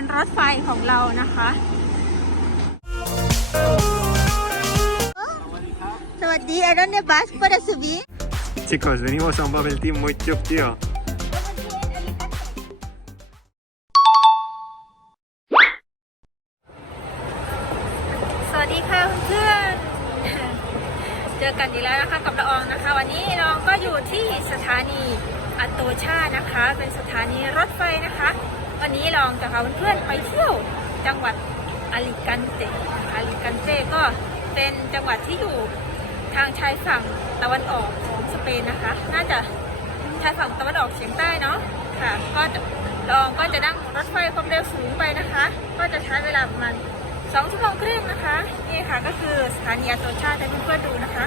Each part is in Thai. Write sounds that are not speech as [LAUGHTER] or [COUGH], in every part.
เป็นรถไฟของเรานะคะสวัสดี I don't know bus para subir Chicos, venimos a un bubble team muy chup, tío. สวัสดีค่ะเพื่อนๆเจอกันอีกแล้วนะคะกับละอองนะคะ วันนี้เราก็อยู่ที่สถานีอัตโตชานะคะ เป็นสถานีรถไฟนะคะ วันนี้ลองจะพาเพื่อนๆไปเที่ยวจังหวัดอาลิกันเตอาลิกันเตก็เป็นจังหวัดที่อยู่ทางชายฝั่งตะวันออกของสเปนนะคะ น่าจะชายฝั่งตะวันออกเฉียงใต้เนาะค่ะ ก็จะลองก็จะนั่งรถไฟความเร็วสูงไปนะคะ ก็จะใช้เวลาประมาณสองชั่วโมงครึ่งนะคะ นี่ค่ะก็คือสถานีอโตชาให้เพื่อนๆดูนะคะ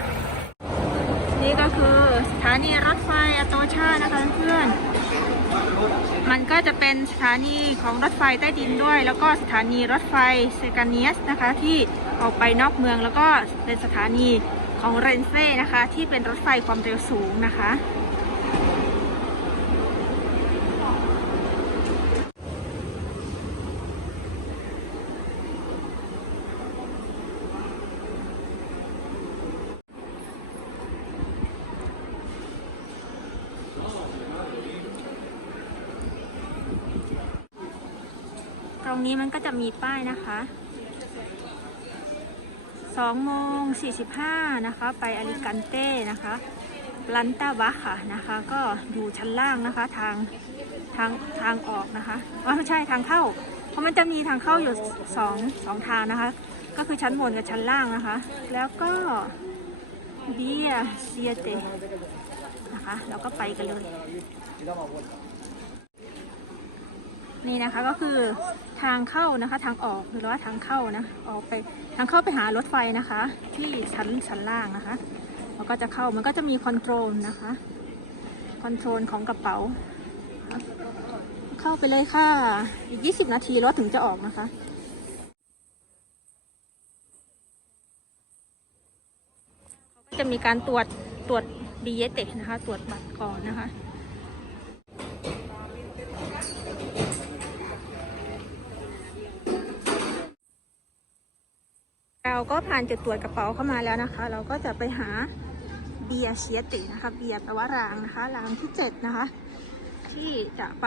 นี่ก็คือสถานีรถไฟอโตชานะคะเพื่อนๆ มันก็จะเป็นสถานีของรถไฟใต้ดินด้วย แล้วก็สถานีรถไฟเซกาเนียสนะคะที่ออกไปนอกเมืองแล้วก็เป็นสถานีของเรนเซ่นะคะ ที่เป็นรถไฟความเร็วสูงนะคะ นี้มันก็จะมีป้ายนะคะ2โมง45นะคะ ไปอลิกันเต้นะคะลันตาบะค่ะนะคะ ก็อยู่ชั้นล่างนะคะทางทางทางออกนะคะอ๋อไม่ใช่ทางเข้า เพราะมันจะมีทางเข้าอยู่สองสองทางนะคะ ก็คือชั้นบนกับชั้นล่างนะคะ แล้วก็เบียเซียเตนะคะ เราก็ไปกันเลย นี่นะคะก็คือทางเข้านะคะทางออกหรือว่าทางเข้านะออกไปทางเข้าไปหารถไฟนะคะ ที่ชั้นชั้นล่างนะคะแล้วก็จะเข้ามันก็จะมีคอนโทรลนะคะคอนโทรลของกระเป๋า เข้าไปเลยค่ะ อีก 20 นาทีรถถึงจะออกนะคะก็จะมีการตรวจตรวจบีเอเตนะคะ ตรวจบัตรก่อนนะคะ เราก็ ผ่านจุดตรวจกระเป๋าเข้ามาแล้วนะคะ เราก็จะไปหาเบียร์เชียตินะคะ เบียร์แปลว่ารางนะคะ รางที่เจ็ดนะคะ ที่จะไป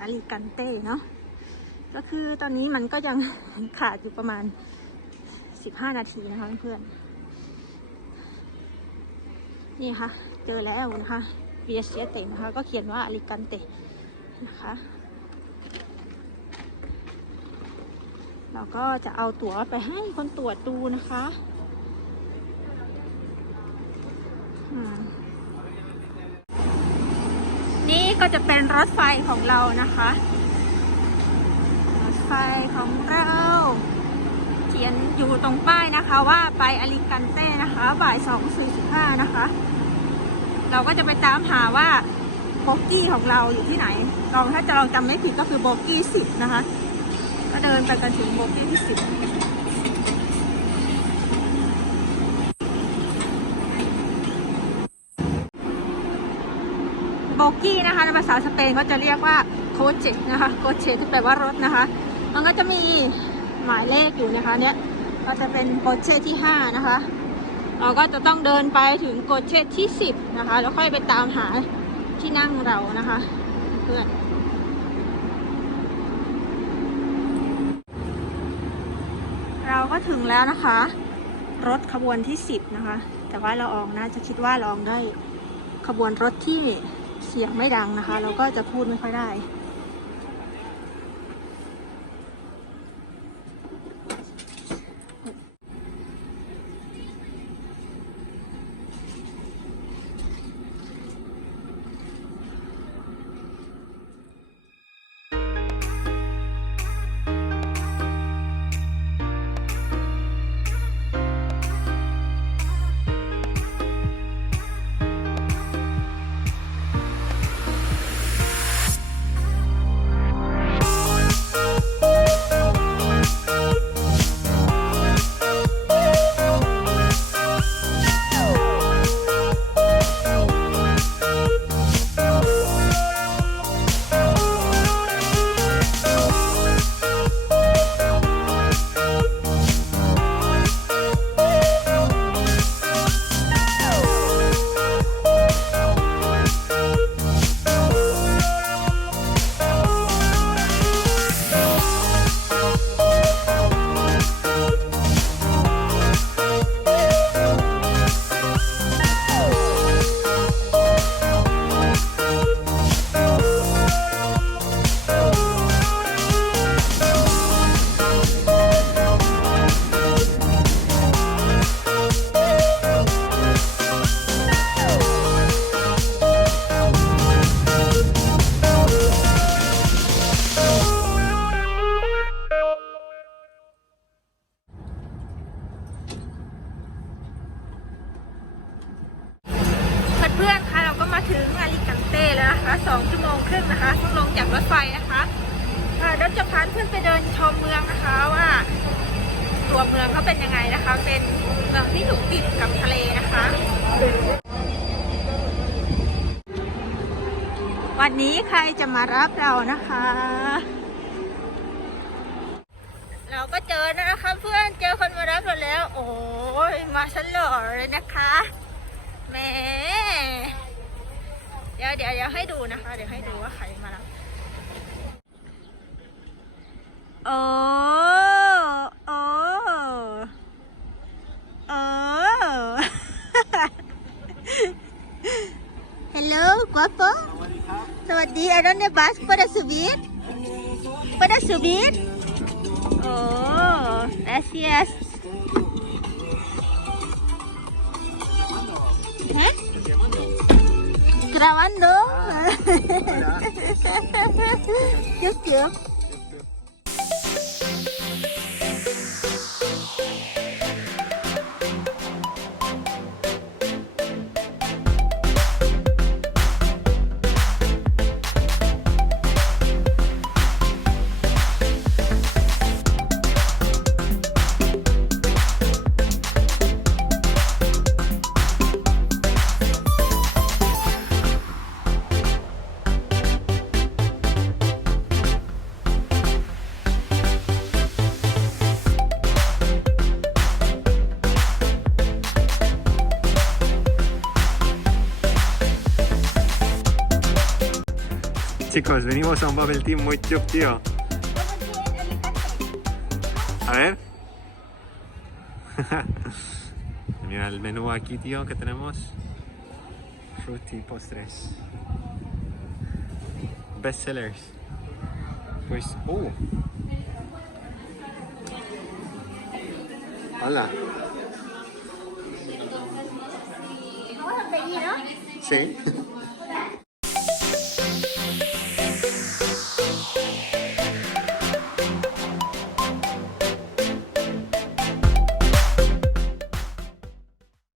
อาลิกันเต้เนาะ ก็คือตอนนี้มันก็ยังขาดอยู่ประมาณ 15 นาทีนะคะเพื่อนๆนี่ค่ะ เจอแล้วนะคะ เบียร์เชียตินะคะ ก็เขียนว่าอาลิกันเต้นะคะ เราก็จะเอาตั๋วไปให้คนตรวจดูนะคะนี่ก็จะเป็นรถไฟของเรานะคะ รถไฟของเรา เขียนอยู่ตรงป้ายนะคะว่าไปอลิกันเต้นะคะบ่ายสองสี่สิบห้านะคะ เราก็จะไปตามหาว่าโบกี้ของเราอยู่ที่ไหนลองถ้าจะลองจำไม่ผิดก็คือโบกี้สิบนะคะ ก็เดินไปกันถึงโบกี้ที่สิบโบกี้นะคะในภาษาสเปนเขาจะเรียกว่าโคเจนะคะโคเจที่แปลว่ารถนะคะ มันก็จะมีหมายเลขอยู่นะคะเนี่ยก็จะเป็นโกเชที่ห้านะคะ เราก็จะต้องเดินไปถึงโกเชที่สิบนะคะ แล้วค่อยไปตามหาที่นั่งเรานะคะ เพื่อน เราก็ ถึงแล้วนะคะ รถขบวนที่ 10 นะคะ แต่ว่าเราอองนะจะคิดว่าเราออกได้ขบวนรถที่เสียงไม่ดังนะคะ เราก็จะพูดไม่ค่อยได้ รถไฟนะคะค่ะเดี๋ยวจะพาเพื่อนไปเดินชมเมืองนะคะว่า ตัวเมืองเขาเป็นยังไงนะคะ เป็นเมืองที่อยู่ติดกับทะเลนะคะ วันนี้ใครจะมารับเรานะคะ เราก็เจอแล้วนะคะเพื่อนเจอคนมารับเราแล้ว โอ้ยมาฉลอเลยนะคะแมเดี๋ยวเดี๋ยวเดี๋ยวให้ดูนะคะ เดี๋ยวให้ดูว่าใครมารับ โอ้โอ้โอ้ Hello guapo สวัสดี ¿a dónde vas? ¿Puedes subir? ¿Puedes subir? Oh, gracias. ¿Eh? Grabando. Yup, yup. Chicos, venimos a un bubble tea muy chup, tío. A ver. [LAUGHS] Mira el menú aquí, tío, que tenemos. Fruity postres. Best sellers. Pues, uh. Hola. Sí. [LAUGHS]